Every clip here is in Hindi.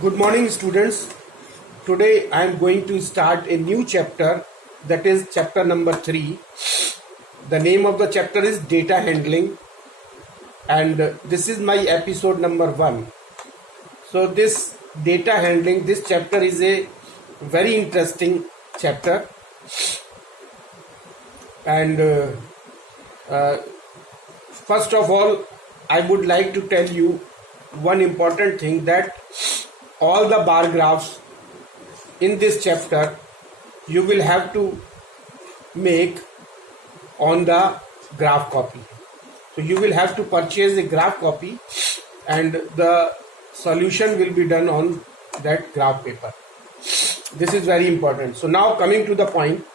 Good morning, students. Today I am going to start a new chapter, that is chapter number 3. The name of the chapter is data handling, and this is my episode number 1. So this data handling, this chapter is a very interesting chapter, and first of all I would like to tell you one important thing, that all the bar graphs in this chapter you will have to make on the graph copy. So you will have to purchase a graph copy and the solution will be done on that graph paper. This is very important. So now coming to the point,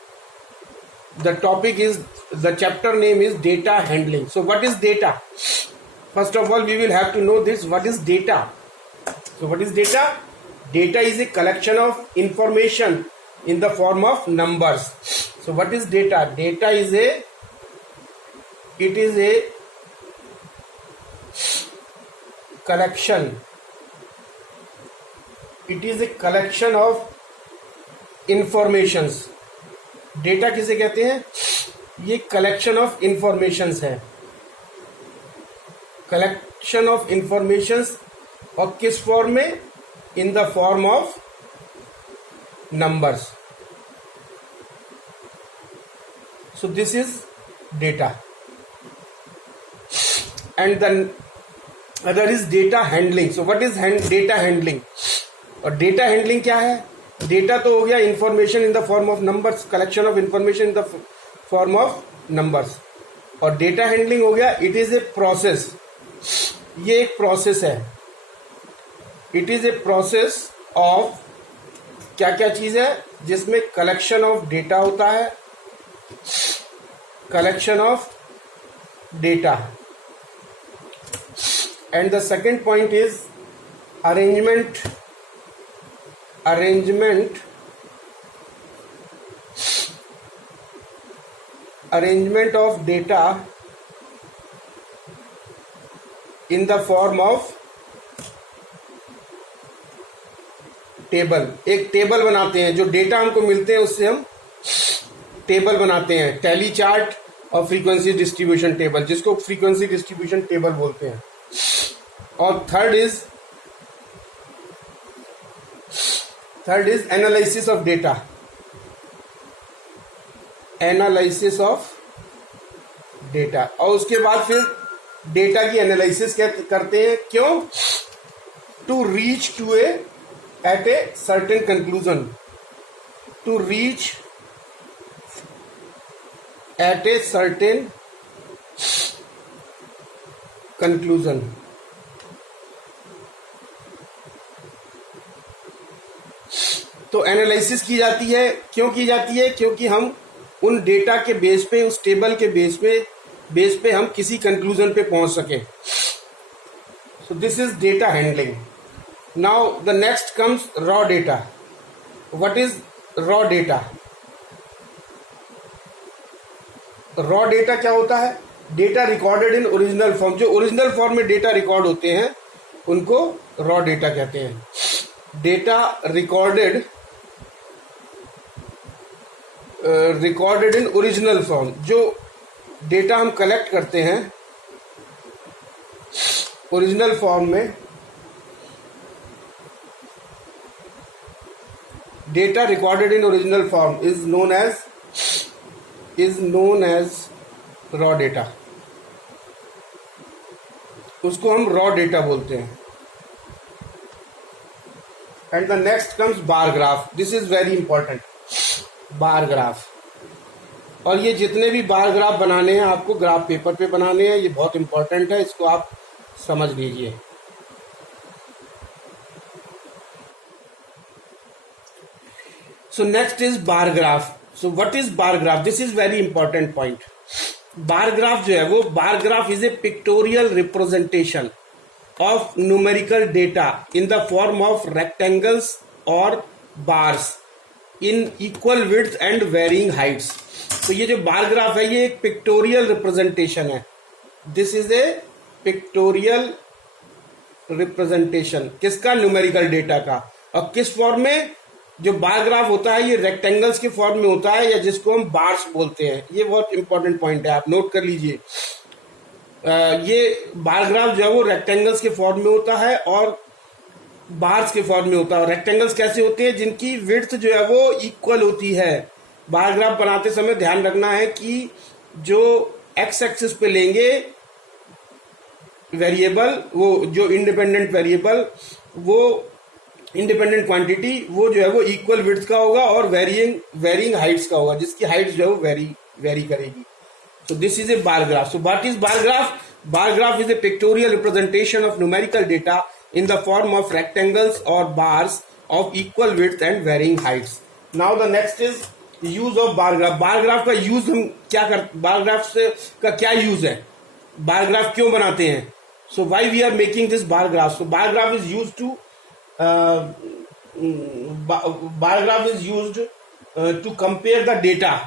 the topic is, the chapter name is data handling. So what is data? First of all we will have to know this, what is data? So what is data? Data is a collection of information in the form of numbers. So what is data? Data is a collection. It is a collection of informations. Data किसे कहते हैं? ये कलेक्शन ऑफ इंफॉर्मेशंस है. कलेक्शन ऑफ इंफॉर्मेशंस, और किस फॉर्म में? इन the form of numbers. So this is data, and the other is data handling. So what is data handling? और डेटा हैंडलिंग क्या है? डेटा तो हो गया information in the form of numbers, collection of information in the form of numbers. और डेटा हैंडलिंग हो गया, इट इज ए प्रोसेस. ये एक प्रोसेस है. It is a process of क्या क्या चीज है? जिसमें कलेक्शन ऑफ डेटा होता है, collection of data. And the second point is arrangement of data in the form of table. एक टेबल बनाते हैं, जो डेटा हमको मिलते हैं उससे हम टेबल बनाते हैं. टैली चार्ट और फ्रीक्वेंसी डिस्ट्रीब्यूशन टेबल, जिसको फ्रीक्वेंसी डिस्ट्रीब्यूशन टेबल बोलते हैं. और third is analysis of data. Analysis of data. और उसके बाद फिर डेटा की एनालिसिस करते हैं. क्यों? To reach to at a certain conclusion. To reach at a certain conclusion. तो एनालिसिस की जाती है. क्यों की जाती है? क्योंकि हम उन डेटा के बेस पे, उस टेबल के बेस पे हम किसी कंक्लूजन पे पहुंच सके. So this is data handling. Now the next comes raw data. What is raw data? Raw data क्या होता है? Data recorded in original form. जो ओरिजिनल फॉर्म में डेटा रिकॉर्ड होते हैं उनको रॉ डेटा कहते हैं. Data recorded in original form. जो डेटा हम कलेक्ट करते हैं ओरिजिनल फॉर्म में, data recorded in original form is known as raw data. उसको हम रॉ डेटा बोलते हैं. And the next comes bar graph. This is very important. Bar graph. और ये जितने भी बार ग्राफ बनाने हैं आपको ग्राफ पेपर पे बनाने हैं. ये बहुत इंपॉर्टेंट है, इसको आप समझ लीजिए. सो next is bar graph. So what is bar graph? This is very important point. Bar graph जो है वो, बार graph is a pictorial representation of numerical data in the form of rectangles or bars in equal width and varying heights. तो ये जो बार ग्राफ है ये एक पिक्टोरियल रिप्रेजेंटेशन है. This is a pictorial representation किसका, न्यूमेरिकल डेटा का। और किस फॉर्म में, जो बार ग्राफ होता है ये रेक्टेंगल्स के फॉर्म में होता है, या जिसको हम बार्स बोलते हैं। ये बहुत इंपॉर्टेंट पॉइंट है, आप नोट कर लीजिए। ये बार ग्राफ जो है वो रेक्टेंगल्स के फॉर्म में होता है और बार्स के फॉर्म में होता है। और रेक्टेंगल्स कैसे होते हैं, जिनकी विड्थ जो है वो इक्वल होती है। बार ग्राफ बनाते समय ध्यान रखना है कि जो एक्स एक्सिस पे लेंगे वेरिएबल, वो जो इंडिपेंडेंट वेरिएबल, वो इंडिपेंडेंट क्वांटिटी, वो जो है वो इक्वल विड्थ का होगा और वेरिंग हाइट्स का होगा, जिसकी हाइट जो है वो वेरी करेगी। So this is a bar graph. So what is bar graph? Bar graph is a pictorial representation of numerical data in the form of rectangles or bars of equal width and varying heights. Now the next is use of bar graph. Bar graph का use हम क्या कर, bar graph से का क्या use है, bar graph क्यों बनाते हैं? So why we are making this bar graph? So bar graph is used to bar graph is used to compare the data,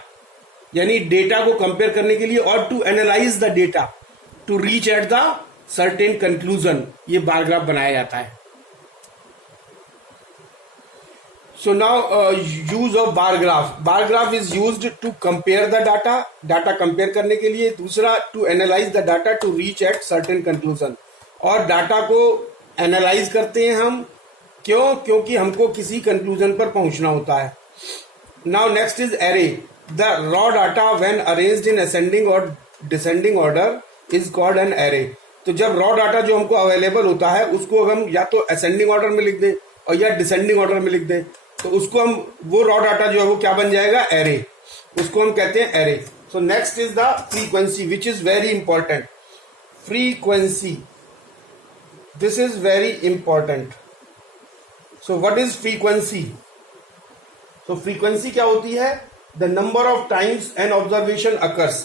यानी डेटा को कंपेयर करने के लिए, और to analyse the data to reach at the certain conclusion, ये बार ग्राफ बनाया जाता है। So now use of bar graph. Bar graph is used to compare the data compare करने के लिए। दूसरा, to analyse the data to reach at certain conclusion, और डाटा को एनालाइज करते हैं हम, क्योंकि हमको किसी कंक्लूजन पर पहुंचना होता है। Now next is array. The raw data when arranged in ascending or descending order is called an array. तो जब raw data जो हमको अवेलेबल होता है उसको हम या तो ascending order में लिख दें और या descending order में लिख दें, तो उसको हम, वो raw data जो है वो क्या बन जाएगा, array, उसको हम कहते हैं array. So next is the frequency, which is very important. Frequency, this is very important. So what is frequency? So frequency क्या होती है, the number of times an observation occurs.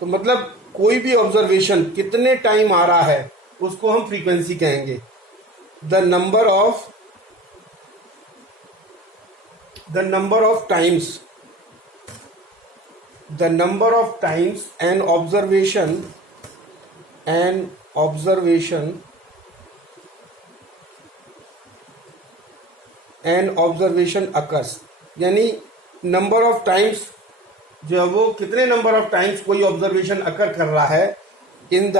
तो मतलब कोई भी ऑब्जर्वेशन कितने टाइम आ रहा है उसको हम फ्रीक्वेंसी कहेंगे। The number of times an observation occurs, यानी नंबर ऑफ टाइम्स जो है वो कितने नंबर ऑफ टाइम्स कोई ऑब्जर्वेशन अकर कर रहा है इन द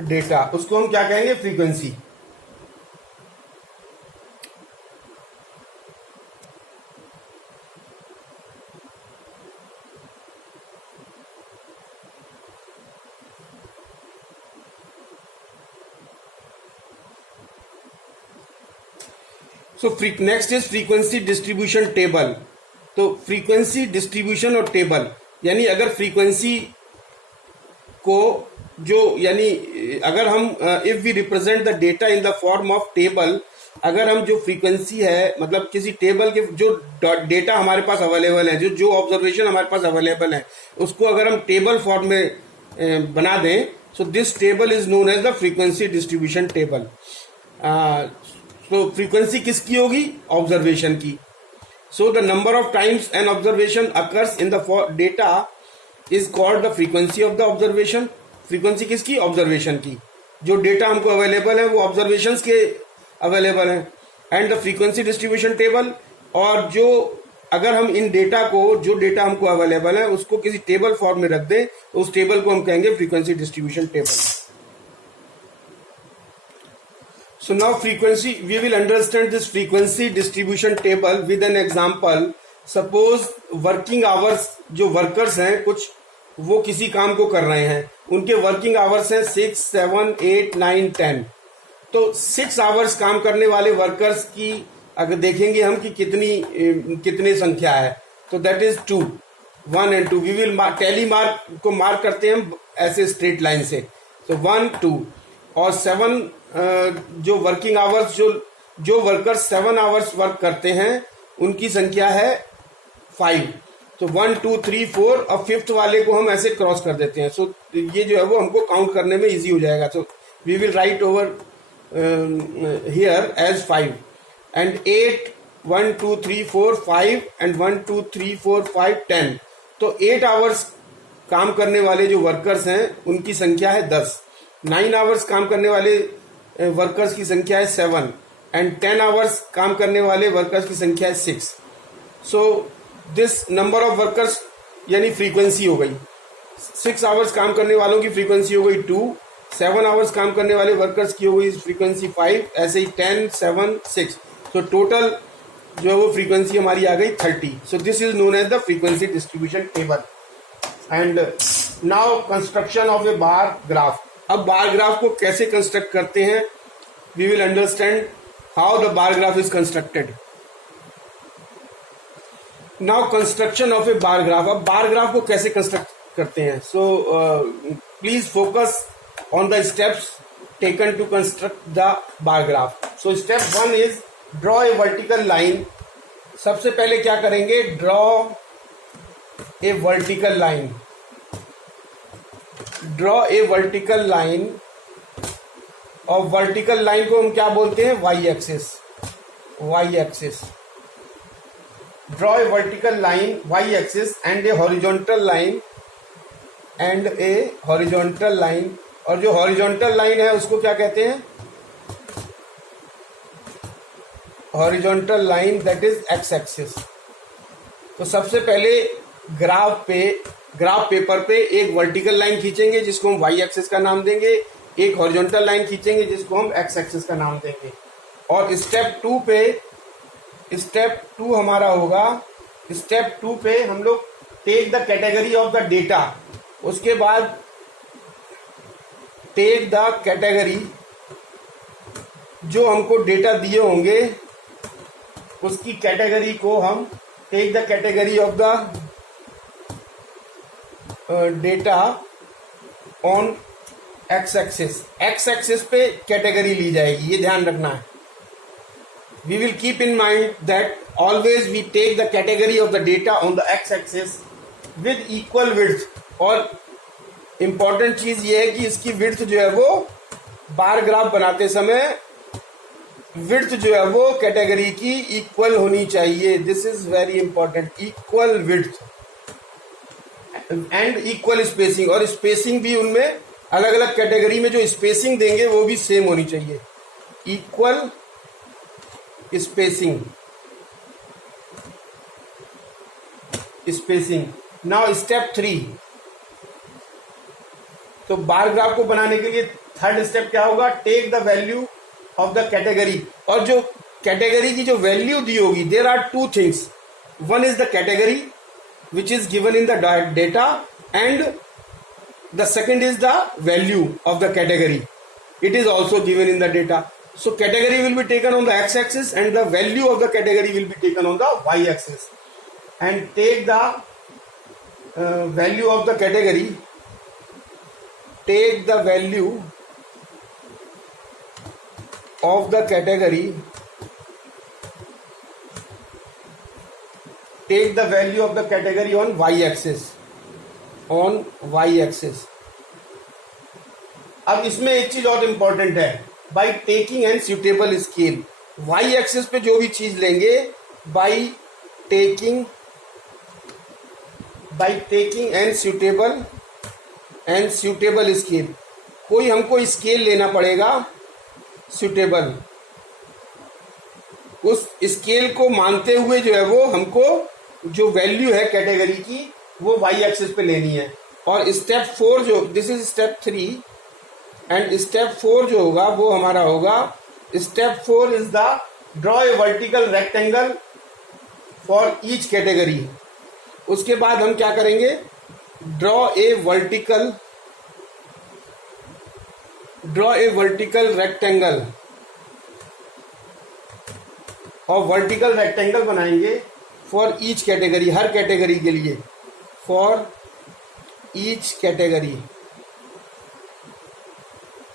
डेटा, उसको हम क्या कहेंगे, frequency. So next is frequency distribution table. तो फ्रीक्वेंसी डिस्ट्रीब्यूशन और टेबल, यानी अगर फ्रीक्वेंसी को जो, यानी अगर हम if we represent the data in the form of table, अगर हम जो फ्रीक्वेंसी है, मतलब किसी टेबल के जो डेटा हमारे पास अवेलेबल है, जो ऑब्जर्वेशन हमारे पास अवेलेबल है, उसको अगर हम टेबल फॉर्म में बना दें, so this table is known as the frequency distribution table. तो फ्रीक्वेंसी किसकी होगी, ऑब्जर्वेशन की। So the number of times an observation occurs in the data is called the frequency of the observation. Frequency किसकी, ऑब्जर्वेशन की। जो डेटा हमको अवेलेबल है वो ऑब्जर्वेशंस के अवेलेबल है, and the frequency distribution table, और जो अगर हम इन डेटा को, जो डेटा हमको अवेलेबल है उसको किसी टेबल फॉर्म में रख दें, तो उस टेबल को हम कहेंगे frequency distribution table. So now frequency, we will understand this frequency distribution table with an example. Suppose working hours, जो workers हैं कुछ, वो किसी काम को कर रहे हैं, उनके working hours हैं 6, 7, 8, 9, 10। तो 6 hours काम करने वाले workers की अगर देखेंगे हम कि कितनी संख्या है, तो that is 2, 1 and 2। We will tally mark को मार्क करते हैं हम ऐसे स्ट्रेट लाइन से, तो 1, 2 और 7 जो वर्किंग आवर्स, जो वर्कर्स 7 आवर्स वर्क करते हैं उनकी संख्या है 5। तो 1, 2, 3, 4 और 5th वाले को हम ऐसे क्रॉस कर देते हैं। सो ये जो है वो हमको काउंट करने में इजी हो जाएगा। So we will write over here as 5 and 8, 1, 2, 3, 4, 5 and 1, 2, 3, 4, 5, 10। तो 8 आवर्स काम करने वाले जो वर्कर्स हैं उनकी संख्या है 10, 9 आवर्स काम करने वाले वर्कर्स की संख्या है 7 एंड 10 आवर्स काम करने वाले वर्कर्स की संख्या है 6. So this number of workers यानी फ्रीक्वेंसी हो गई. 6 आवर्स काम करने वालों की फ्रीक्वेंसी हो गई 2, 7 आवर्स काम करने वाले वर्कर्स की हो गई फ्रीक्वेंसी 5, ऐसे ही 10, 7, 6. तो टोटल जो है वो फ्रीक्वेंसी हमारी आ गई 30. So this is known as the frequency distribution table. And now construction of a bar graph. अब बार ग्राफ को कैसे कंस्ट्रक्ट करते हैं, we will understand how the bar graph is constructed. Now construction of a bar graph. अब बार ग्राफ को कैसे कंस्ट्रक्ट करते हैं. So please focus on the steps taken to construct the bar graph. So step 1 is draw a vertical line. सबसे पहले क्या करेंगे, draw a vertical line. Draw a vertical line. और वर्टिकल लाइन को हम क्या बोलते हैं, Y axis. Y axis. Draw a vertical line Y axis and a horizontal line and a horizontal line. और जो हॉरिजॉन्टल लाइन है उसको क्या कहते हैं, horizontal line that is X axis. तो सबसे पहले ग्राफ पेपर पे एक वर्टिकल लाइन खींचेंगे जिसको हम वाई एक्सिस का नाम देंगे, एक हॉरिजॉन्टल लाइन खींचेंगे जिसको हम एक्स एक्सिस का नाम देंगे. और स्टेप 2 हमारा होगा, स्टेप 2 पे हम लोग take the category of the data. उसके बाद टेक द कैटेगरी, जो हमको डेटा दिए होंगे उसकी कैटेगरी को हम take the category of the data on X axis. X axis पे कैटेगरी ली जाएगी, ये ध्यान रखना है. We will keep in mind that always we take the category of the data on the X axis with equal width. और इंपॉर्टेंट चीज ये है कि इसकी विड्थ जो है वो बार ग्राफ बनाते समय विड्थ जो है वो कैटेगरी की इक्वल होनी चाहिए. This is very important. Equal width and equal spacing. और स्पेसिंग भी उनमें अलग अलग कैटेगरी में जो स्पेसिंग देंगे वो भी सेम होनी चाहिए. Equal spacing. Now step 3. तो बार ग्राफ को बनाने के लिए थर्ड स्टेप क्या होगा, take the value of the category. और जो कैटेगरी की जो वैल्यू दी होगी, there are 2 things. One is the category which is given in the data and the second is the value of the category. It is also given in the data. So category will be taken on the x axis and the value of the category will be taken on the y axis. And take the value of the category. Take the value of the category. Take the value of the category on y axis. On y axis. अब इसमें एक चीज और इंपॉर्टेंट है, by taking and suitable scale. Y axis पे जो भी चीज लेंगे by taking and suitable scale. कोई हमको स्केल लेना पड़ेगा सुटेबल. उस स्केल को मानते हुए जो है वो हमको जो वैल्यू है कैटेगरी की वो वाई एक्सिस पे लेनी है. और स्टेप 4 जो, this is step 3 and step 4 जो होगा वो हमारा होगा, step 4 is the draw a vertical rectangle for each category. उसके बाद हम क्या करेंगे, ड्रॉ ए वर्टिकल रेक्टेंगल. और वर्टिकल रेक्टेंगल बनाएंगे for each category, her category के लिए, फॉर ईच कैटेगरी.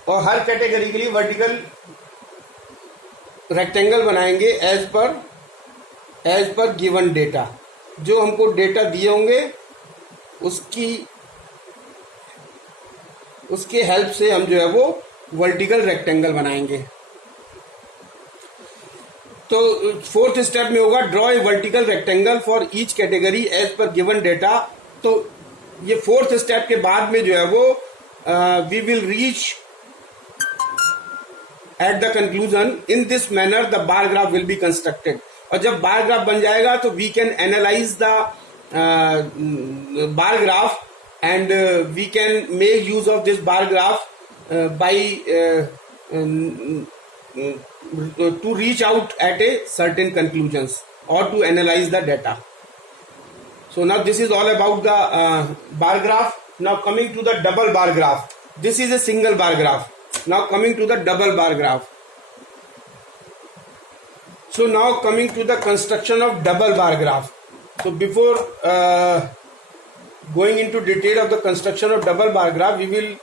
और हर कैटेगरी के लिए वर्टिकल रेक्टेंगल बनाएंगे एज पर गिवन डेटा. जो हमको डेटा दिए होंगे उसके हेल्प से हम जो है वो वर्टिकल रेक्टेंगल बनाएंगे. तो 4th स्टेप में होगा draw a vertical rectangle for each category as per given data. तो ये फोर्थ स्टेप के बाद में जो है वो we will reach at the conclusion in this manner the bar graph will be constructed. और जब बार ग्राफ बन जाएगा तो we can analyse the bar graph and we can make use of this bar graph by to reach out at a certain conclusions or to analyze the data. So now this is all about the bar graph. Now coming to the double bar graph. This is a single bar graph. Now coming to the double bar graph. So now coming to the construction of double bar graph. So before going into detail of the construction of double bar graph, we will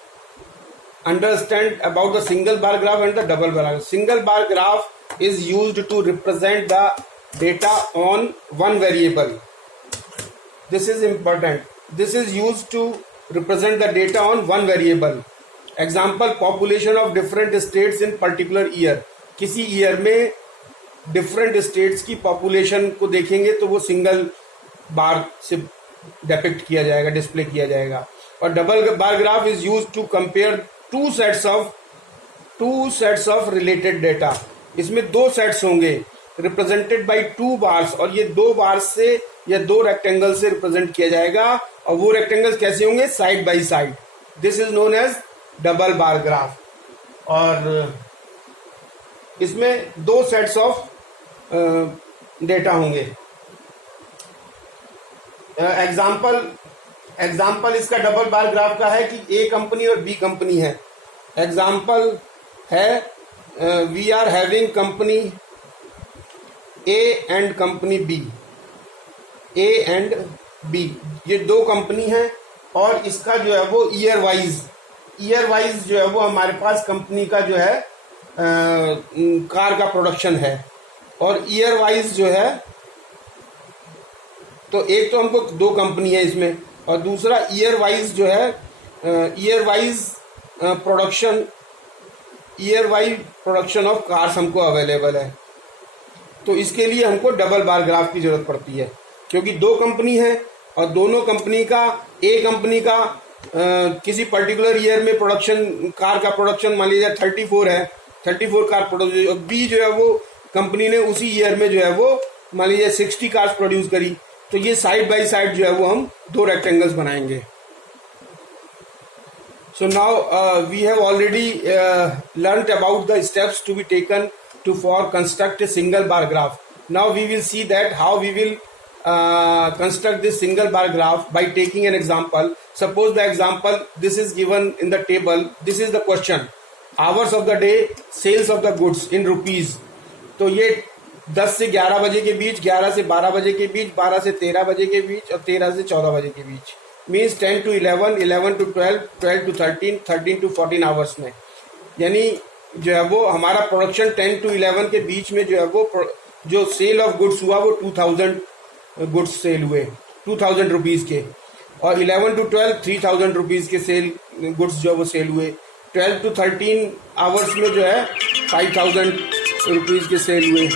understand about the single bar graph and the double bar graph. Single bar graph is used to represent the data on one variable. This is important. This is used to represent the data on one variable. Example, population of different states in particular year. किसी ईयर में डिफरेंट स्टेट्स की पॉपुलेशन को देखेंगे तो वो सिंगल बार से डिपिक्ट किया जाएगा, डिस्प्ले किया जाएगा। और double bar graph is use to compare two sets of related data. इसमें दो सेट्स होंगे रिप्रेजेंटेड बाय टू बार्स, और ये दो बार्स से या दो रेक्टेंगल से रिप्रेजेंट किया जाएगा। और वो रेक्टेंगल्स कैसे होंगे? Side by side. This is known as double bar graph. और इसमें दो सेट्स ऑफ डेटा होंगे। एग्जाम्पल इसका डबल बार ग्राफ का है कि ए कंपनी और बी कंपनी है। एग्जाम्पल है we are having company A and company B. A and B ये दो कंपनी है, और इसका जो है वो ईयर वाइज जो है वो हमारे पास कंपनी का जो है कार का प्रोडक्शन है। और ईयर वाइज जो है, तो एक तो हमको दो कंपनी है इसमें, और दूसरा ईयर वाइज जो है year wise production of cars हमको अवेलेबल है। तो इसके लिए हमको डबल बार ग्राफ की जरूरत पड़ती है, क्योंकि दो कंपनी है और दोनों कंपनी का, ए कंपनी का किसी पर्टिकुलर ईयर में प्रोडक्शन, कार का प्रोडक्शन मान लीजिए 34 है, 34 कार प्रोड्यूस, और बी जो है वो कंपनी ने उसी ईयर में जो है वो मान लीजिए 60 कार्स प्रोड्यूस करी। तो ये साइड बाय साइड जो है वो हम दो रेक्टेंगल्स बनाएंगे। So now we have already learnt about the steps to be taken for construct a single bar graph. Now we will see that how we will construct this single bar graph by taking an example. Suppose the example, this is given in the table. This is the question. Hours of the day, sales of the goods in rupees. तो ये 10 से 11 बजे के बीच, 11 से 12 बजे के बीच, 12 से 13 बजे के बीच, और 13 से 14 बजे के बीच। Means 10 to 11, 11 to 12, 12 to 13, 13 to 14 hours में। यानी जो है वो हमारा प्रोडक्शन 10 to 11 के बीच में जो है वो जो सेल ऑफ गुड्स हुआ वो 2000 गुड्स सेल हुए, 2000 रुपीज़ के। और 11 to 12 3000 रुपीज़ के सेल गुड्स जो है वो सेल हुए। 12 to 13 आवर्स में जो है 5000 रुपीज़ के सेल हुए।